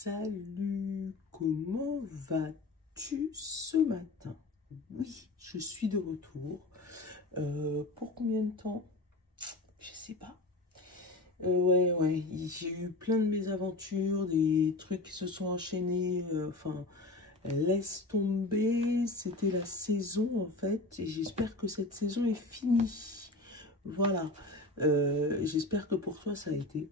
Salut, comment vas-tu ce matin? Oui, je suis de retour. Pour combien de temps? Je sais pas. Ouais, j'ai eu plein de mésaventures, des trucs qui se sont enchaînés. Enfin, laisse tomber, c'était la saison en fait. Et j'espère que cette saison est finie. Voilà. J'espère que pour toi ça a été.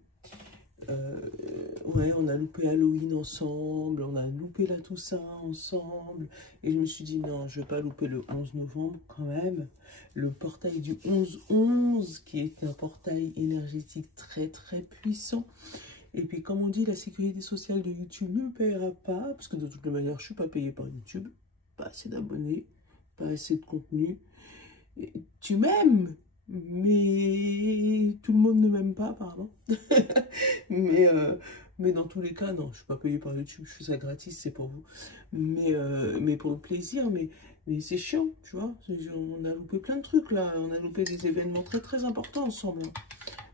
Ouais, on a loupé Halloween ensemble, on a loupé la Toussaint ensemble, et je me suis dit non, je vais pas louper le 11 novembre quand même, le portail du 11-11, qui est un portail énergétique très très puissant. Et puis comme on dit, la sécurité sociale de YouTube ne me paiera pas, parce que de toute manière, je suis pas payée par YouTube, pas assez d'abonnés, pas assez de contenu. Et tu m'aimes, mais tout le monde ne m'aime pas apparemment. mais dans tous les cas, non, je ne suis pas payée par YouTube, je fais ça gratis, c'est pour vous. Mais pour le plaisir, mais c'est chiant, tu vois. On a loupé plein de trucs là, on a loupé des événements très très importants ensemble.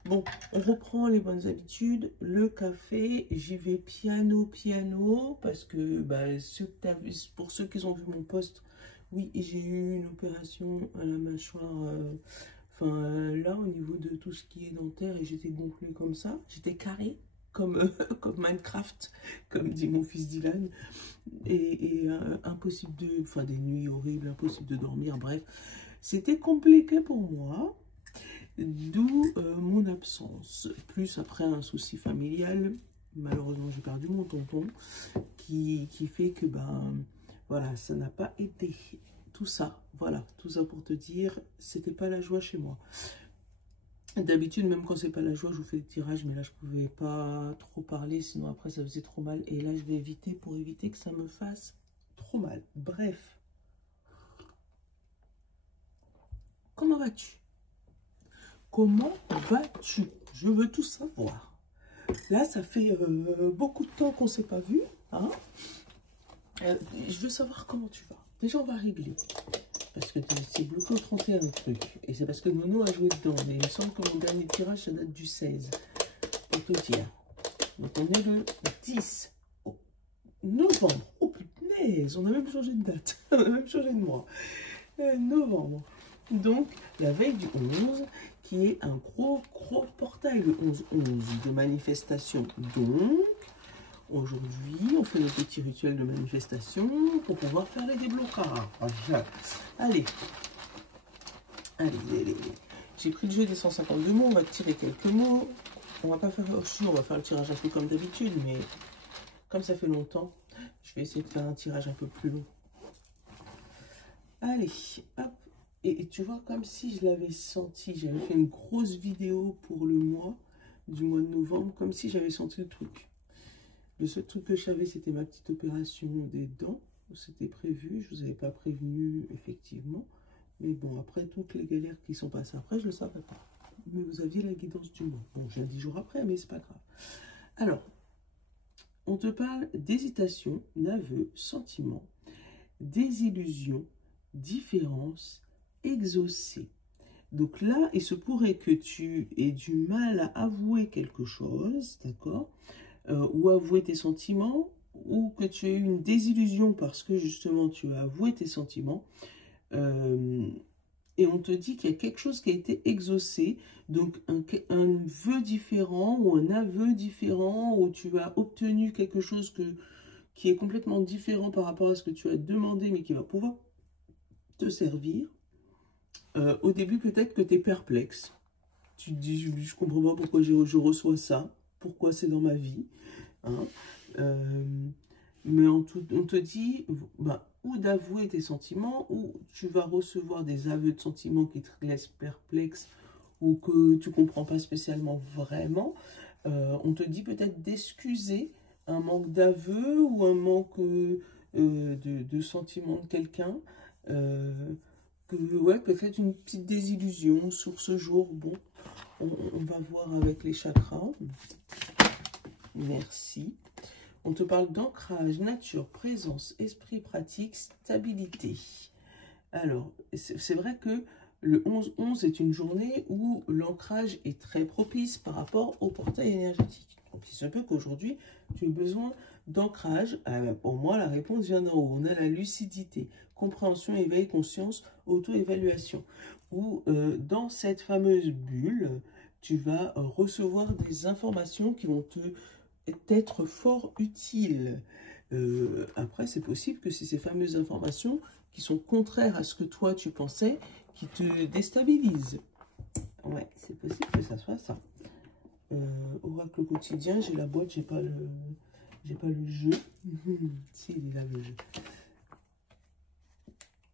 Bon, on reprend les bonnes habitudes, le café, j'y vais piano, parce que bah, pour ceux qui ont vu mon post, oui, j'ai eu une opération à la mâchoire, là, au niveau de tout ce qui est dentaire, et j'étais gonflée comme ça, j'étais carrée, comme, comme Minecraft, comme dit mon fils Dylan, et impossible des nuits horribles, impossible de dormir, bref, c'était compliqué pour moi. D'où mon absence, plus après un souci familial, malheureusement j'ai perdu mon tonton, qui fait que ben voilà, ça n'a pas été tout ça, voilà, tout ça pour te dire, c'était pas la joie chez moi. D'habitude, même quand c'est pas la joie, je vous fais le tirage, mais là je pouvais pas trop parler, sinon après ça faisait trop mal, et là je vais éviter pour éviter que ça me fasse trop mal. Bref, comment vas-tu? Comment vas-tu? Je veux tout savoir. Là, ça fait beaucoup de temps qu'on ne s'est pas vu. Hein, je veux savoir comment tu vas. Déjà, on va régler. Parce que c'est bloqué au 31 le truc. Et c'est parce que Nono a joué dedans. Mais il me semble que mon dernier tirage, ça date du 16. Pour te dire. Donc, on est le 10 novembre. Oh, punaise, on a même changé de date. On a même changé de mois. Novembre. Donc, la veille du 11, qui est un gros portail, le 11-11 de manifestation. Donc, aujourd'hui, on fait le petit rituel de manifestation pour pouvoir faire les déblocages. Allez. J'ai pris le jeu des 152 mots, on va tirer quelques mots. On va pas faire on va faire le tirage un peu comme d'habitude, mais comme ça fait longtemps, je vais essayer de faire un tirage un peu plus long. Allez, hop. Et tu vois, comme si je l'avais senti, j'avais fait une grosse vidéo pour le mois de novembre, comme si j'avais senti le truc. Le seul truc que je savais, c'était ma petite opération des dents. C'était prévu, je ne vous avais pas prévenu, effectivement. Mais bon, après, toutes les galères qui sont passées après, je ne le savais pas. Mais vous aviez la guidance du mois. Bon, je viens 10 jours après, mais c'est pas grave. Alors, on te parle d'hésitation, d'aveu, sentiment, désillusion, différence, exaucé. Donc là, il se pourrait que tu aies du mal à avouer quelque chose, d'accord, ou avouer tes sentiments, ou que tu aies eu une désillusion parce que justement tu as avoué tes sentiments, et on te dit qu'il y a quelque chose qui a été exaucé, donc un vœu différent ou un aveu différent, où tu as obtenu quelque chose qui est complètement différent par rapport à ce que tu as demandé, mais qui va pouvoir te servir. Au début, peut-être que tu es perplexe. Tu te dis, je ne comprends pas pourquoi je reçois ça, pourquoi c'est dans ma vie. Hein. Mais on te dit, bah, ou d'avouer tes sentiments, ou tu vas recevoir des aveux de sentiments qui te laissent perplexe, ou que tu ne comprends pas spécialement vraiment. On te dit peut-être d'excuser un manque d'aveu ou un manque de sentiment de quelqu'un. Ouais, peut-être une petite désillusion sur ce jour. Bon, on va voir avec les chakras. Merci. On te parle d'ancrage, nature, présence, esprit pratique, stabilité. Alors, c'est vrai que le 11-11 est une journée où l'ancrage est très propice par rapport au portail énergétique. Donc, il se peut qu'aujourd'hui, tu aies besoin d'ancrage. Pour moi, la réponse vient d'en haut. On a la lucidité, compréhension, éveil, conscience, auto-évaluation. Où dans cette fameuse bulle, tu vas recevoir des informations qui vont t'être fort utiles. Après, c'est possible que c'est ces fameuses informations qui sont contraires à ce que toi tu pensais, qui te déstabilisent. Ouais, c'est possible que ça soit ça. Oracle quotidien, j'ai la boîte, j'ai pas le jeu. Si, il est là le jeu.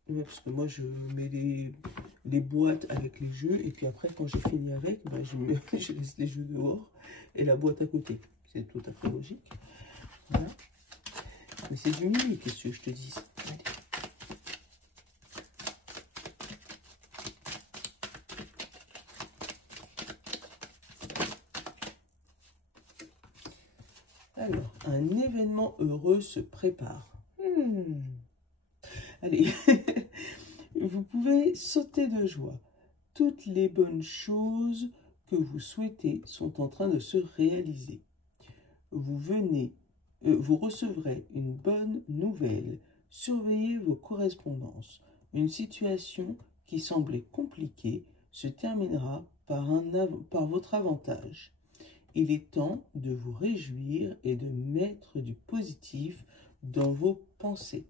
Ouais, parce que moi je mets les boîtes avec les jeux et puis après quand j'ai fini avec, bah, je laisse les jeux dehors et la boîte à côté. C'est tout à fait logique. Voilà. Mais c'est du mini, qu'est-ce que je te dis? Alors, un événement heureux se prépare. Allez, vous pouvez sauter de joie. Toutes les bonnes choses que vous souhaitez sont en train de se réaliser. Vous recevrez une bonne nouvelle. Surveillez vos correspondances. Une situation qui semblait compliquée se terminera par votre avantage. Il est temps de vous réjouir et de mettre du positif dans vos pensées.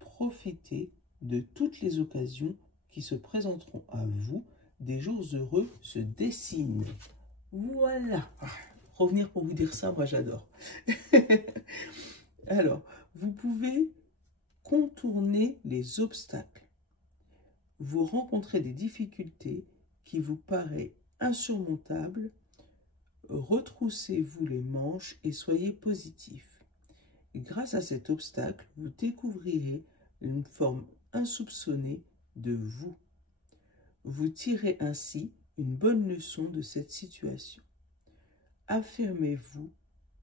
Profitez de toutes les occasions qui se présenteront à vous. Des jours heureux se dessinent. Voilà. Revenir pour vous dire ça, moi j'adore. Alors, vous pouvez contourner les obstacles. Vous rencontrez des difficultés qui vous paraissent insurmontables. Retroussez-vous les manches et soyez positif. Grâce à cet obstacle, vous découvrirez une forme insoupçonnée de vous. Vous tirez ainsi une bonne leçon de cette situation. Affirmez-vous,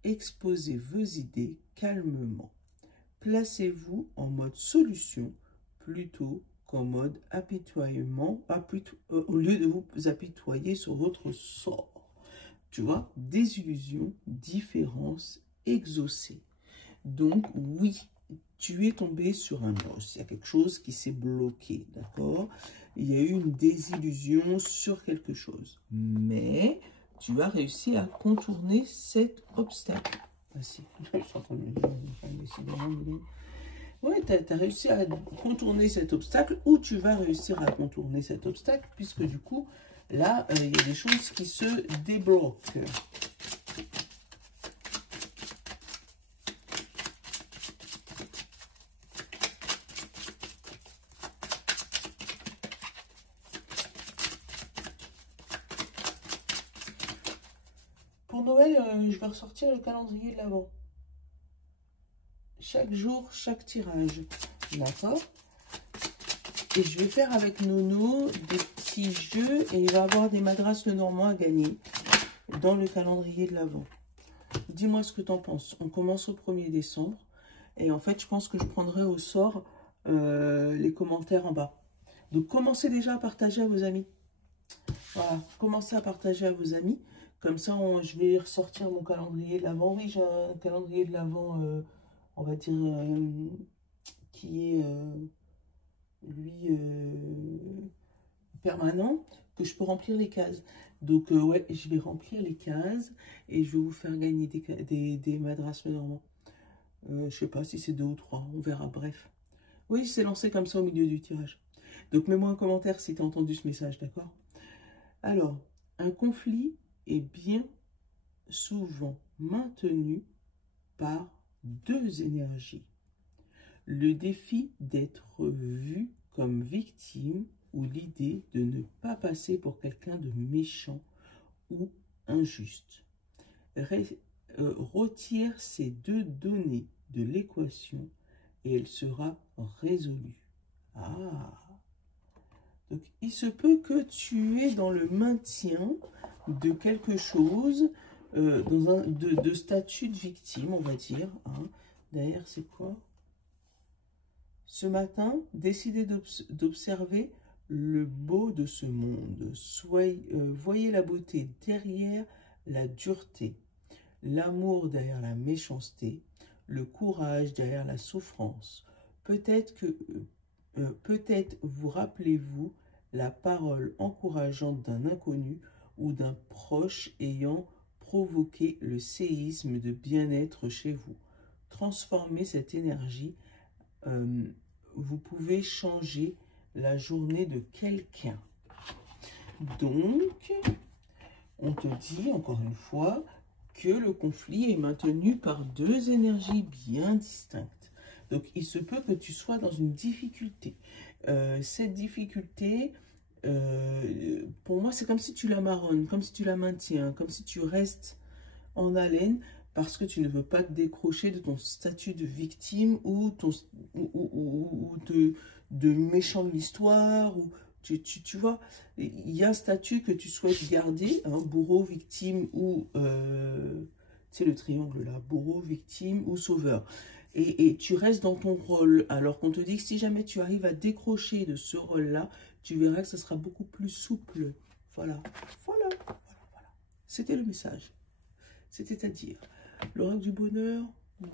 exposez vos idées calmement. Placez-vous en mode solution plutôt qu'en mode apitoiement, au lieu de vous apitoyer sur votre sort. Tu vois, désillusion, différence, exaucée. Donc, oui, tu es tombé sur un os. Il y a quelque chose qui s'est bloqué, d'accord? Il y a eu une désillusion sur quelque chose. Mais tu as réussi à contourner cet obstacle. Ah si, je suis en train de me dire, ouais, tu as réussi à contourner cet obstacle ou tu vas réussir à contourner cet obstacle puisque du coup, là, il y a des choses qui se débloquent. Pour Noël, je vais ressortir le calendrier de l'Avent. Chaque jour, chaque tirage. D'accord? Et je vais faire avec Nono des petits jeux et il va avoir des Madras Lenormand à gagner dans le calendrier de l'Avent. Dis-moi ce que tu en penses. On commence au 1er décembre et en fait, je pense que je prendrai au sort les commentaires en bas. Donc, commencez déjà à partager à vos amis. Voilà, commencez à partager à vos amis. Comme ça, je vais ressortir mon calendrier de l'Avent. Oui, j'ai un calendrier de l'Avent, on va dire, qui est, lui, permanent, que je peux remplir les cases. Donc, ouais, je vais remplir les cases et je vais vous faire gagner des Madras Lenormand. Je sais pas si c'est 2 ou 3, on verra, bref. Oui, c'est lancé comme ça au milieu du tirage. Donc, mets-moi un commentaire si tu as entendu ce message, d'accord? Alors, un conflit est bien souvent maintenu par 2 énergies. Le défi d'être vu comme victime ou l'idée de ne pas passer pour quelqu'un de méchant ou injuste. Retire ces 2 données de l'équation et elle sera résolue. Ah! Donc, il se peut que tu es dans le maintien de quelque chose, de statut de victime, on va dire. Hein. Derrière, c'est quoi? Ce matin, décidez d'observer le beau de ce monde. Voyez la beauté derrière la dureté. l'amour derrière la méchanceté, le courage derrière la souffrance. Peut-être vous rappelez-vous la parole encourageante d'un inconnu ou d'un proche ayant provoqué le séisme de bien-être chez vous. Transformez cette énergie. Vous pouvez changer la journée de quelqu'un. Donc, on te dit encore une fois que le conflit est maintenu par deux énergies bien distinctes. Donc, il se peut que tu sois dans une difficulté. Cette difficulté, pour moi, c'est comme si tu la marronnes, comme si tu la maintiens, comme si tu restes en haleine parce que tu ne veux pas te décrocher de ton statut de victime ou, de méchant de l'histoire. Tu vois, il y a un statut que tu souhaites garder, hein, bourreau, victime ou, tu sais, le triangle là, bourreau, victime ou sauveur. Et tu restes dans ton rôle, alors qu'on te dit que si jamais tu arrives à décrocher de ce rôle-là, tu verras que ça sera beaucoup plus souple. Voilà. C'était le message. C'était à dire. L'oracle du bonheur,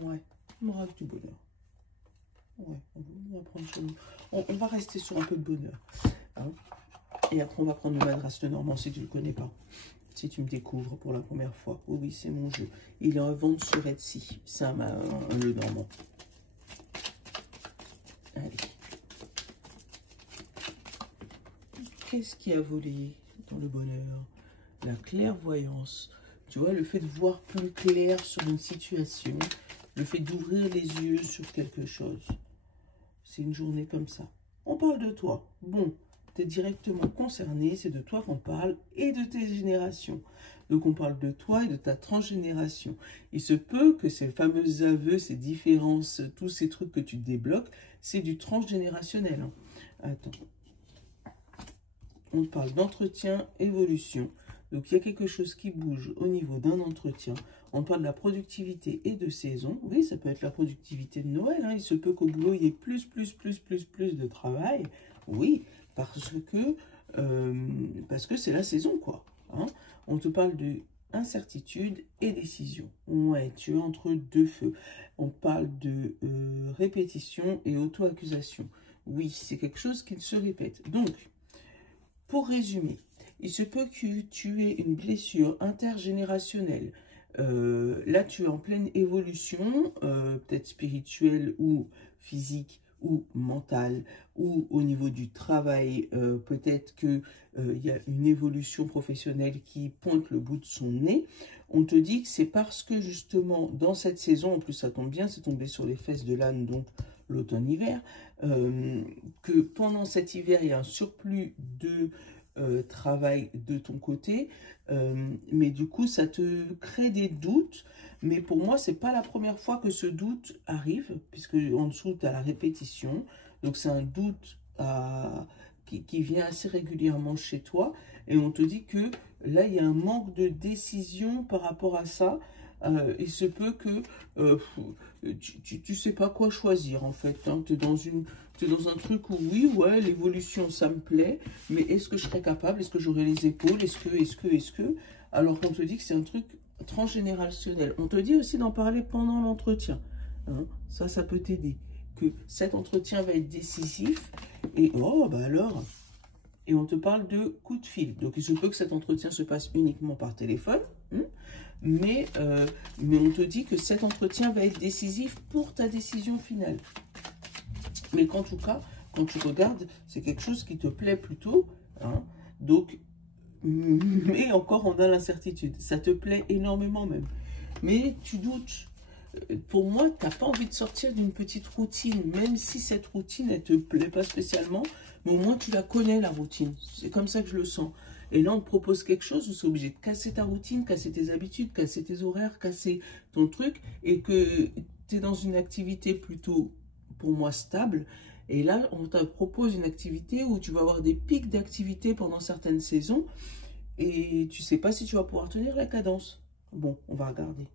ouais, l'oracle du bonheur. Ouais, on va prendre sur nous. On va rester sur un peu de bonheur. Hein. Et après, on va prendre le Madras le Normand si tu ne le connais pas. Si tu me découvres pour la première fois. Oh oui, c'est mon jeu. Il est en vente sur Etsy. C'est le Normand. Allez. Qu'est-ce qui a volé dans le bonheur? La clairvoyance. Tu vois, le fait de voir plus clair sur une situation, le fait d'ouvrir les yeux sur quelque chose. C'est une journée comme ça. On parle de toi. Bon, tu es directement concerné, c'est de toi qu'on parle et de tes générations. Donc on parle de toi et de ta transgénération. Il se peut que ces fameux aveux, ces différences, tous ces trucs que tu débloques, c'est du transgénérationnel. Hein. Attends. On parle d'entretien, évolution. Donc, il y a quelque chose qui bouge au niveau d'un entretien. On parle de la productivité et de saison. Oui, ça peut être la productivité de Noël. Hein. Il se peut qu'au boulot, il y ait plus de travail. Oui, parce que c'est la saison, quoi. Hein. On te parle de incertitude et décision. Ouais, tu es entre deux feux. On parle de répétition et auto-accusation. Oui, c'est quelque chose qui se répète. Donc, pour résumer, il se peut que tu aies une blessure intergénérationnelle. Là, tu es en pleine évolution, peut-être spirituelle ou physique ou mentale, ou au niveau du travail, peut-être qu'il y a une évolution professionnelle qui pointe le bout de son nez. On te dit que c'est parce que justement, dans cette saison, en plus ça tombe bien, c'est tombé sur les fesses de l'âne, donc l'automne-hiver, que pendant cet hiver, il y a un surplus de travail de ton côté, mais du coup, ça te crée des doutes. Mais pour moi, c'est pas la première fois que ce doute arrive, puisque en dessous, tu as la répétition. Donc, c'est un doute qui vient assez régulièrement chez toi. Et on te dit que là, il y a un manque de décision par rapport à ça. Il se peut que tu sais pas quoi choisir en fait. Hein. Tu es dans un truc où oui, ouais, l'évolution ça me plaît, mais est-ce que je serais capable? Est-ce que j'aurais les épaules? Est-ce que? Alors qu'on te dit que c'est un truc transgénérationnel. On te dit aussi d'en parler pendant l'entretien. Hein. Ça peut t'aider. Que cet entretien va être décisif. Et oh, bah alors. Et on te parle de coup de fil. Donc, il se peut que cet entretien se passe uniquement par téléphone. Mais on te dit que cet entretien va être décisif pour ta décision finale. Mais qu'en tout cas, quand tu regardes, c'est quelque chose qui te plaît plutôt. Hein. Donc, mais encore, on a l'incertitude. Ça te plaît énormément même. Mais tu doutes. Pour moi, tu n'as pas envie de sortir d'une petite routine. Même si cette routine, elle ne te plaît pas spécialement. Mais au moins, tu la connais, la routine. C'est comme ça que je le sens. Et là, on te propose quelque chose où c'est obligé de casser ta routine, casser tes habitudes, casser tes horaires, casser ton truc. Et que tu es dans une activité plutôt, pour moi, stable. Et là, on te propose une activité où tu vas avoir des pics d'activité pendant certaines saisons. Et tu ne sais pas si tu vas pouvoir tenir la cadence. Bon, on va regarder.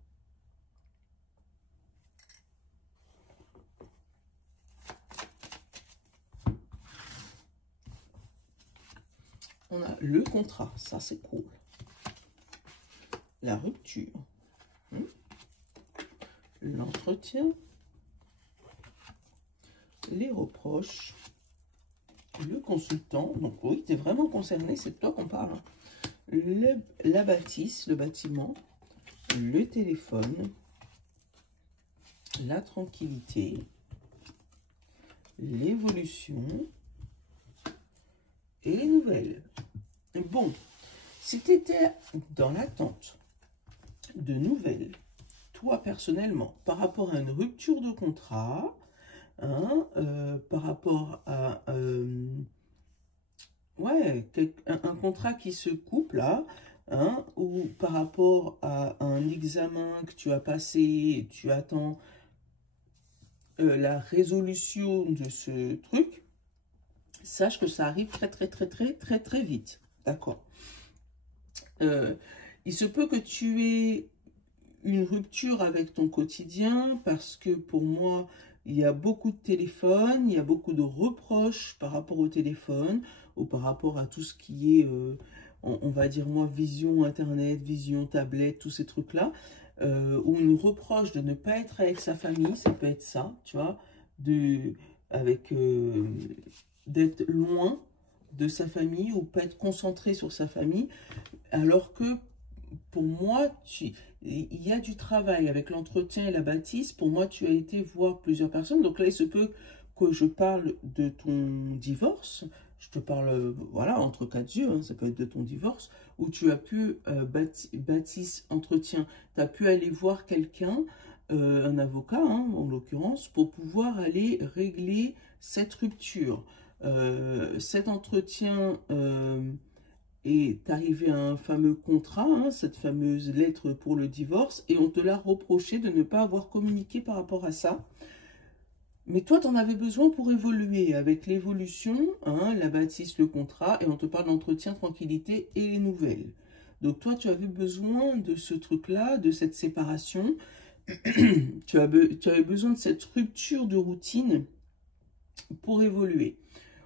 On a le contrat, ça c'est cool. La rupture. L'entretien, les reproches, le consultant. Donc oui, tu es vraiment concerné, c'est de toi qu'on parle. Hein. La bâtisse, le bâtiment, le téléphone, la tranquillité, l'évolution et les nouvelles. Bon, si tu étais dans l'attente de nouvelles, toi personnellement, par rapport à une rupture de contrat, hein, par rapport à ouais, un contrat qui se coupe là, hein, ou par rapport à un examen que tu as passé et tu attends la résolution de ce truc, sache que ça arrive très vite. D'accord. Il se peut que tu aies une rupture avec ton quotidien parce que pour moi, il y a beaucoup de téléphones, il y a beaucoup de reproches par rapport au téléphone ou par rapport à tout ce qui est, on va dire moi, vision Internet, vision tablette, tous ces trucs-là, ou une reproche de ne pas être avec sa famille, ça peut être ça, tu vois, d'être loin de sa famille ou pas être concentré sur sa famille, alors que pour moi, il y a du travail avec l'entretien et la bâtisse. Pour moi, tu as été voir plusieurs personnes. Donc là, il se peut que je parle de ton divorce. Je te parle, voilà, entre quatre yeux, hein, ça peut être de ton divorce, où tu as pu, bâtisse, entretien, tu as pu aller voir quelqu'un, un avocat, hein, en l'occurrence, pour pouvoir aller régler cette rupture. Cet entretien est arrivé à un fameux contrat, hein, cette fameuse lettre pour le divorce, et on te l'a reproché de ne pas avoir communiqué par rapport à ça. Mais toi, tu en avais besoin pour évoluer. Avec l'évolution, hein, la bâtisse, le contrat, et on te parle d'entretien, tranquillité et les nouvelles. Donc toi, tu avais besoin de ce truc-là, de cette séparation. tu avais besoin de cette rupture de routine pour évoluer.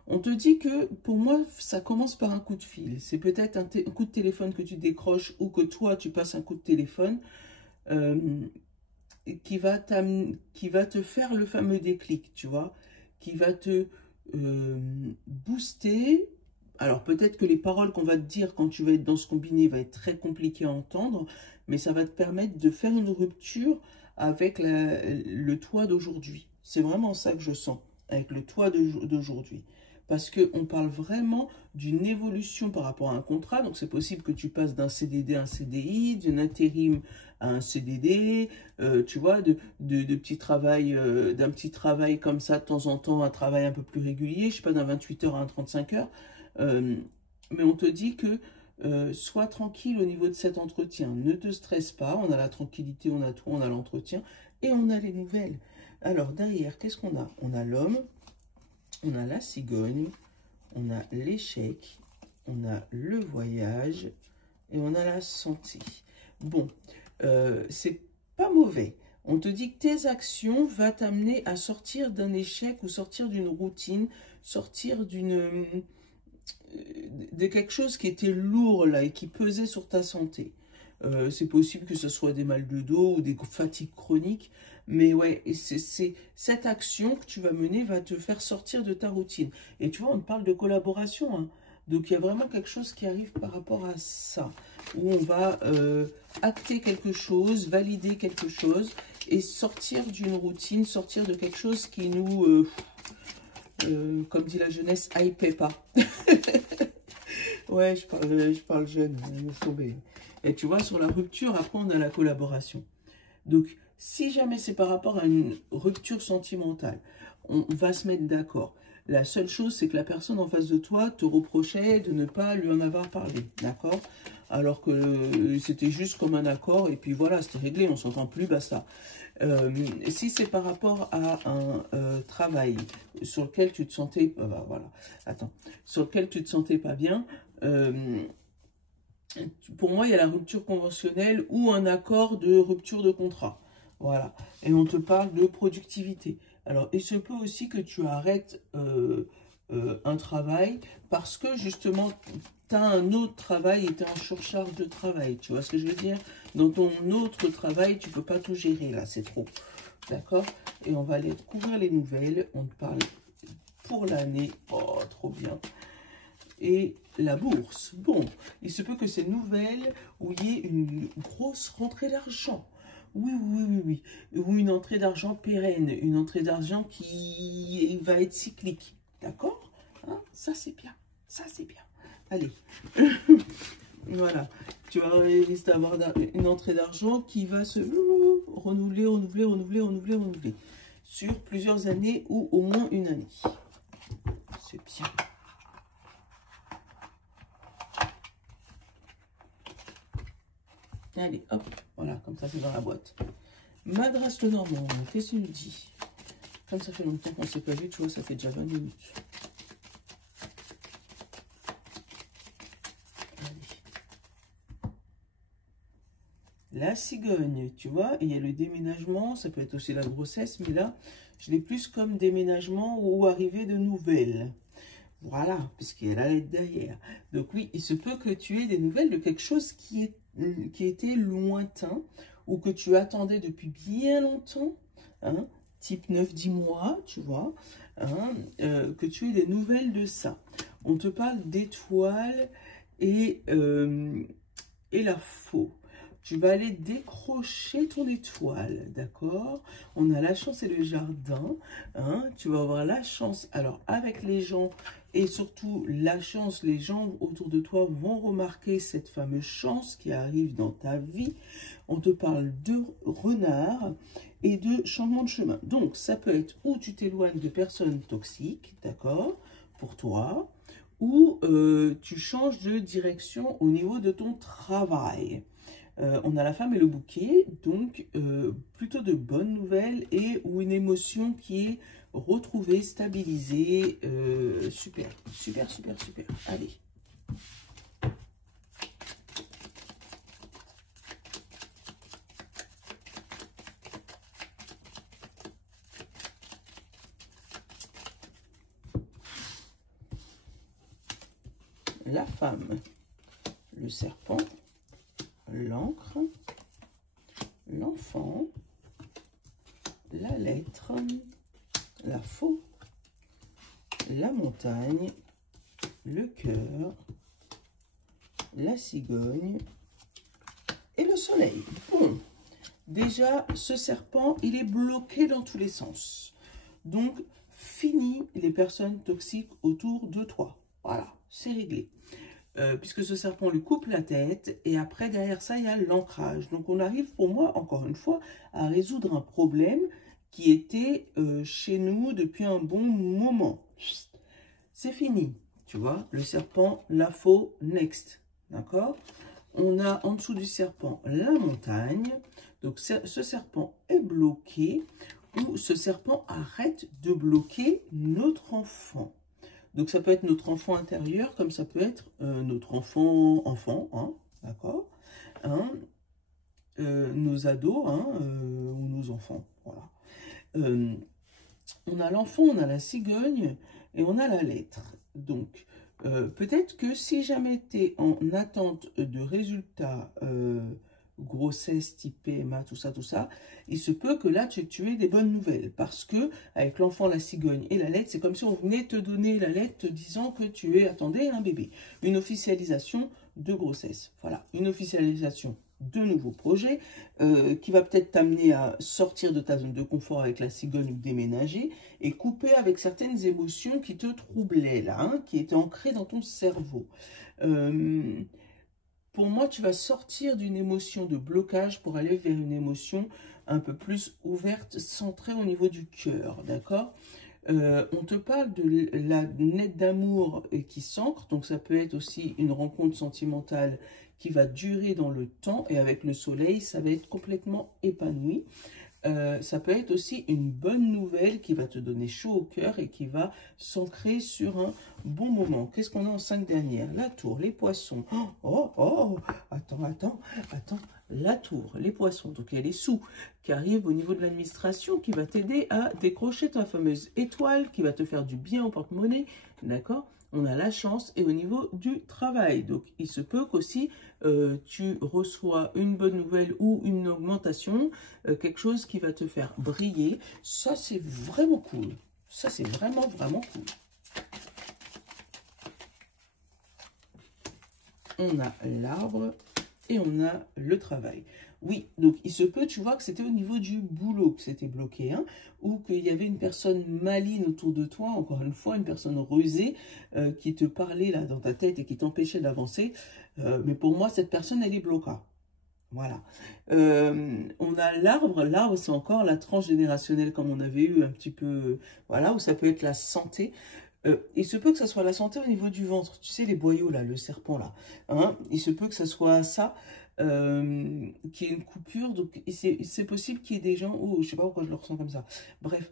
On te dit que, pour moi, ça commence par un coup de fil. C'est peut-être un coup de téléphone que tu décroches ou que toi, tu passes un coup de téléphone qui va te faire le fameux déclic, tu vois, qui va te booster. Alors, peut-être que les paroles qu'on va te dire quand tu vas être dans ce combiné va être très compliqué à entendre, mais ça va te permettre de faire une rupture avec le toi d'aujourd'hui. C'est vraiment ça que je sens, avec le toi d'aujourd'hui. Parce qu'on parle vraiment d'une évolution par rapport à un contrat. Donc, c'est possible que tu passes d'un CDD à un CDI, d'un intérim à un CDD, tu vois, d'un petit travail comme ça, de temps en temps, un travail un peu plus régulier, je sais pas, d'un 28 heures à un 35 heures. Mais on te dit que sois tranquille au niveau de cet entretien. Ne te stresse pas, on a la tranquillité, on a tout, on a l'entretien et on a les nouvelles. Alors, derrière, qu'est-ce qu'on a? On a l'homme. On a la cigogne, on a l'échec, on a le voyage et on a la santé. Bon, c'est pas mauvais. On te dit que tes actions vont t'amener à sortir d'un échec ou sortir d'une routine, sortir de quelque chose qui était lourd là et qui pesait sur ta santé. C'est possible que ce soit des mal de dos ou des fatigues chroniques. Mais ouais, c'est cette action que tu vas mener va te faire sortir de ta routine. Et tu vois, on parle de collaboration. Hein. Donc, il y a vraiment quelque chose qui arrive par rapport à ça. Où on va acter quelque chose, valider quelque chose et sortir d'une routine, sortir de quelque chose qui nous, comme dit la jeunesse, hype pas. Ouais, je parle jeune, laisse tomber. Et tu vois, sur la rupture, après, on a la collaboration. Donc, si jamais c'est par rapport à une rupture sentimentale, on va se mettre d'accord. La seule chose, c'est que la personne en face de toi te reprochait de ne pas lui en avoir parlé, d'accord? Alors que c'était juste comme un accord, et puis voilà, c'était réglé, on s'entend plus, basta. Si c'est par rapport à un travail sur lequel tu te sentais, voilà, attends, sur lequel tu te sentais pas bien, pour moi, il y a la rupture conventionnelle ou un accord de rupture de contrat. Voilà. Et on te parle de productivité. Alors, il se peut aussi que tu arrêtes un travail parce que, justement, tu as un autre travail et tu es en surcharge de travail. Tu vois ce que je veux dire? Dans ton autre travail, tu ne peux pas tout gérer là, c'est trop. D'accord? Et on va aller couvrir les nouvelles. On te parle pour l'année. Oh, trop bien. Et la bourse. Bon, il se peut que ces nouvelles où il y ait une grosse rentrée d'argent. Oui, oui, oui, oui. Ou une entrée d'argent pérenne. Une entrée d'argent qui va être cyclique. D'accord? Hein? Ça, c'est bien. Ça, c'est bien. Allez. Voilà. Tu vas risquer d'avoir une entrée d'argent qui va se renouveler, renouveler, renouveler, renouveler, renouveler. Sur plusieurs années ou au moins une année. C'est bien. Allez, hop, voilà, comme ça c'est dans la boîte. Madras le Normand, qu'est-ce qu'il nous dit? Comme ça fait longtemps qu'on ne s'est pas vu, tu vois, ça fait déjà 20 minutes. Allez. La cigogne, tu vois, il y a le déménagement, ça peut être aussi la grossesse, mais là, je l'ai plus comme déménagement ou arrivée de nouvelles. Voilà, puisqu'il y a la lettre derrière. Donc oui, il se peut que tu aies des nouvelles de quelque chose qui était lointain ou que tu attendais depuis bien longtemps, hein, type 9-10 mois, tu vois, hein, que tu aies des nouvelles de ça. On te parle d'étoiles et la faux. Tu vas aller décrocher ton étoile, d'accord? On a la chance et le jardin, hein? Tu vas avoir la chance, alors avec les gens, et surtout la chance, les gens autour de toi vont remarquer cette fameuse chance qui arrive dans ta vie. On te parle de renard et de changement de chemin. Donc, ça peut être où tu t'éloignes de personnes toxiques, d'accord, pour toi, ou tu changes de direction au niveau de ton travail. On a la femme et le bouquet, donc plutôt de bonnes nouvelles et ou une émotion qui est retrouvée, stabilisée. Super, super, super, super. Allez. La femme, le serpent, l'encre, l'enfant, la lettre, la faux, la montagne, le cœur, la cigogne et le soleil. Bon, déjà, ce serpent, il est bloqué dans tous les sens. Donc, fini les personnes toxiques autour de toi. Voilà, c'est réglé. Puisque ce serpent lui coupe la tête et après derrière ça il y a l'ancrage. Donc on arrive pour moi encore une fois à résoudre un problème qui était chez nous depuis un bon moment. C'est fini, tu vois, le serpent, la faux, next, d'accord? On a en dessous du serpent la montagne, donc ce serpent est bloqué ou ce serpent arrête de bloquer notre enfant. Donc, ça peut être notre enfant intérieur, comme ça peut être notre enfant, hein, d'accord, hein, nos ados, hein, ou nos enfants, voilà. On a l'enfant, on a la cigogne et on a la lettre. Donc, peut-être que si jamais tu es en attente de résultats, grossesse, type PMA, tout ça, il se peut que là, tu aies des bonnes nouvelles. Parce que, avec l'enfant, la cigogne et la lettre, c'est comme si on venait te donner la lettre te disant que tu attendais un bébé. Une officialisation de grossesse. Voilà, une officialisation de nouveaux projets qui va peut-être t'amener à sortir de ta zone de confort avec la cigogne ou déménager et couper avec certaines émotions qui te troublaient là, hein, qui étaient ancrées dans ton cerveau. Pour moi, tu vas sortir d'une émotion de blocage pour aller vers une émotion un peu plus ouverte, centrée au niveau du cœur, d'accord? On te parle de la nette d'amour qui s'ancre, donc ça peut être aussi une rencontre sentimentale qui va durer dans le temps, et avec le soleil, ça va être complètement épanoui. Ça peut être aussi une bonne nouvelle qui va te donner chaud au cœur et qui va s'ancrer sur un bon moment. Qu'est-ce qu'on a en 5 dernières? La tour, les poissons. Attends. La tour, les poissons. Donc, il y a les sous qui arrivent au niveau de l'administration qui va t'aider à décrocher ta fameuse étoile qui va te faire du bien au porte-monnaie. D'accord? on a la chance et au niveau du travail. Donc, il se peut qu'aussi tu reçois une bonne nouvelle ou une augmentation, quelque chose qui va te faire briller. Ça, c'est vraiment cool. Ça, c'est vraiment, vraiment cool. On a l'arbre et on a le travail. Oui, donc il se peut, tu vois, que c'était au niveau du boulot que c'était bloqué, hein, ou qu'il y avait une personne maligne autour de toi, encore une fois, une personne rusée qui te parlait là dans ta tête et qui t'empêchait d'avancer. Mais pour moi, cette personne, elle est bloquée. Voilà. On a l'arbre, l'arbre, c'est encore la transgénérationnelle comme on avait eu un petit peu, voilà, où ça peut être la santé. Il se peut que ça soit la santé au niveau du ventre. Tu sais, les boyaux, là, le serpent, là. Hein, il se peut que ça soit ça, qu'il y ait une coupure. Donc, c'est possible qu'il y ait des gens... Oh, je sais pas pourquoi je le ressens comme ça. Bref,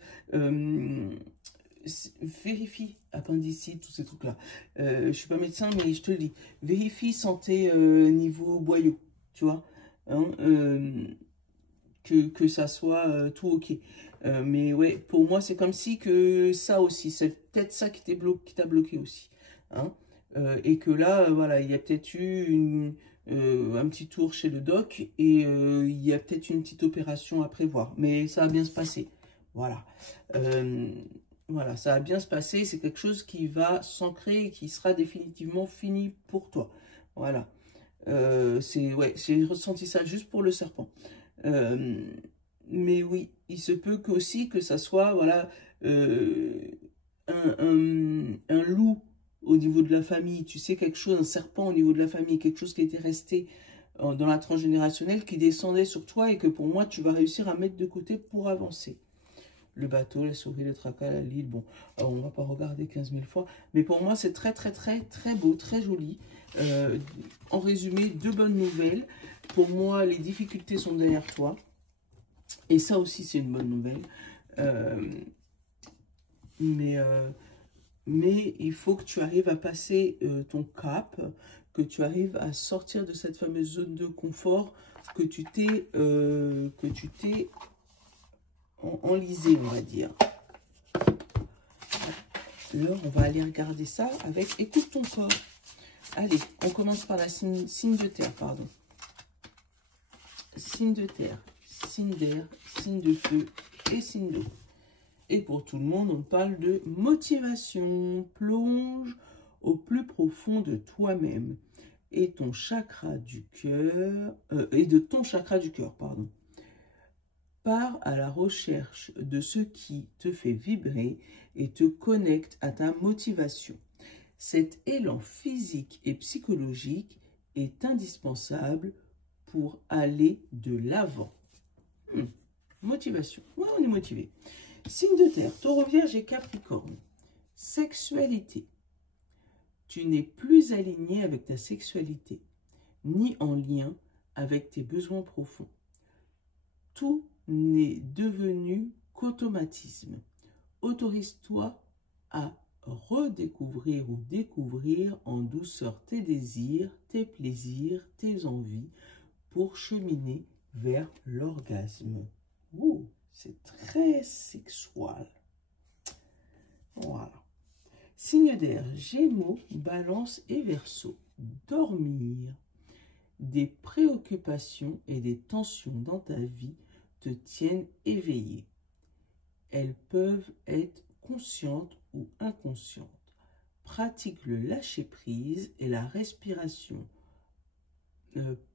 vérifie, appendicite, tous ces trucs-là. Je suis pas médecin, mais je te le dis. Vérifie santé niveau boyau, tu vois. Hein, que ça soit tout ok. Mais ouais, pour moi, c'est comme si que ça aussi, c'est peut-être ça qui t'a bloqué aussi. Hein. Et que là, voilà, il y a peut-être eu un petit tour chez le doc et il y a peut-être une petite opération à prévoir. Mais ça va bien se passer. Voilà. Voilà, ça va bien se passer. C'est quelque chose qui va s'ancrer et qui sera définitivement fini pour toi. Voilà. Ouais, j'ai ressenti ça juste pour le serpent. Mais oui, il se peut aussi que ça soit, voilà, un loup au niveau de la famille, tu sais, quelque chose, un serpent au niveau de la famille, quelque chose qui était resté dans la transgénérationnelle, qui descendait sur toi et que pour moi, tu vas réussir à mettre de côté pour avancer. Le bateau, la souris, le tracas, la l'île, bon, on ne va pas regarder 15 000 fois, mais pour moi, c'est très, très, très, très beau, très joli. En résumé, deux bonnes nouvelles. Pour moi, les difficultés sont derrière toi. Et ça aussi, c'est une bonne nouvelle. Mais il faut que tu arrives à passer ton cap, que tu arrives à sortir de cette fameuse zone de confort que tu t'es enlisé, on va dire. Alors, on va aller regarder ça avec écoute ton corps. Allez, on commence par la signe de terre, pardon. Signe de terre, signe d'air, signe de feu et signe d'eau. Et pour tout le monde, on parle de motivation. Plonge au plus profond de toi-même et ton chakra du cœur, et de ton chakra du cœur, pardon. Pars à la recherche de ce qui te fait vibrer et te connecte à ta motivation. Cet élan physique et psychologique est indispensable pour aller de l'avant. Motivation. Ouais, on est motivé. Signe de terre, Taureau, Vierge et Capricorne. Sexualité. Tu n'es plus aligné avec ta sexualité, ni en lien avec tes besoins profonds. Tout n'est devenu qu'automatisme. Autorise-toi à redécouvrir ou découvrir en douceur tes désirs, tes plaisirs, tes envies pour cheminer vers l'orgasme. Ouh, c'est très sexuel. Voilà. Signe d'air, Gémeaux, Balance et Verseau. Dormir. Des préoccupations et des tensions dans ta vie te tiennent éveillé. Elles peuvent être conscientes ou inconscientes. Pratique le lâcher-prise et la respiration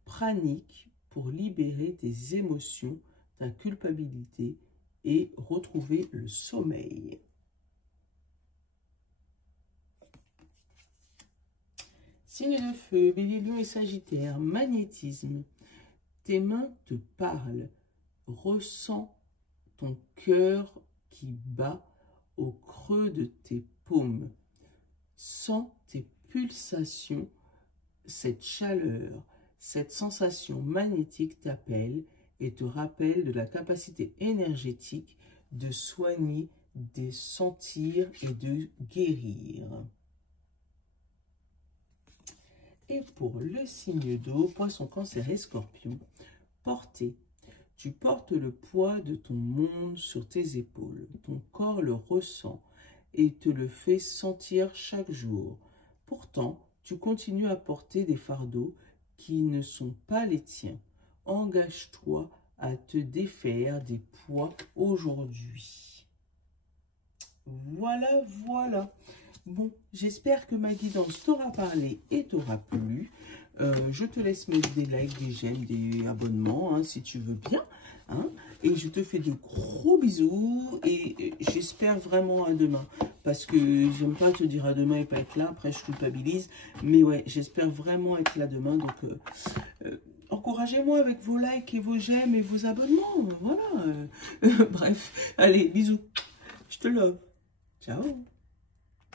pranique pour libérer tes émotions, ta culpabilité et retrouver le sommeil. Signe de feu, Bélier, Lion et Sagittaire, magnétisme. Tes mains te parlent. Ressens ton cœur qui bat au creux de tes paumes. Sens tes pulsations, cette chaleur, cette sensation magnétique t'appelle et te rappelle de la capacité énergétique de soigner, de sentir et de guérir. Et pour le signe d'eau, Poisson, Cancer et Scorpion, porter. Tu portes le poids de ton monde sur tes épaules. Ton corps le ressent et te le fais sentir chaque jour. Pourtant, tu continues à porter des fardeaux qui ne sont pas les tiens. Engage-toi à te défaire des poids aujourd'hui. Voilà, voilà. Bon, j'espère que ma guidance t'aura parlé et t'aura plu. Je te laisse mettre des likes, des j'aime, des abonnements, hein, si tu veux bien. Hein, et je te fais de gros bisous. Et j'espère vraiment à demain. Parce que j'aime pas te dire à demain et pas être là. Après, je culpabilise. Mais ouais, j'espère vraiment être là demain. Donc, encouragez-moi avec vos likes et vos j'aime et vos abonnements. Voilà. Bref, allez, bisous. Je te love. Ciao.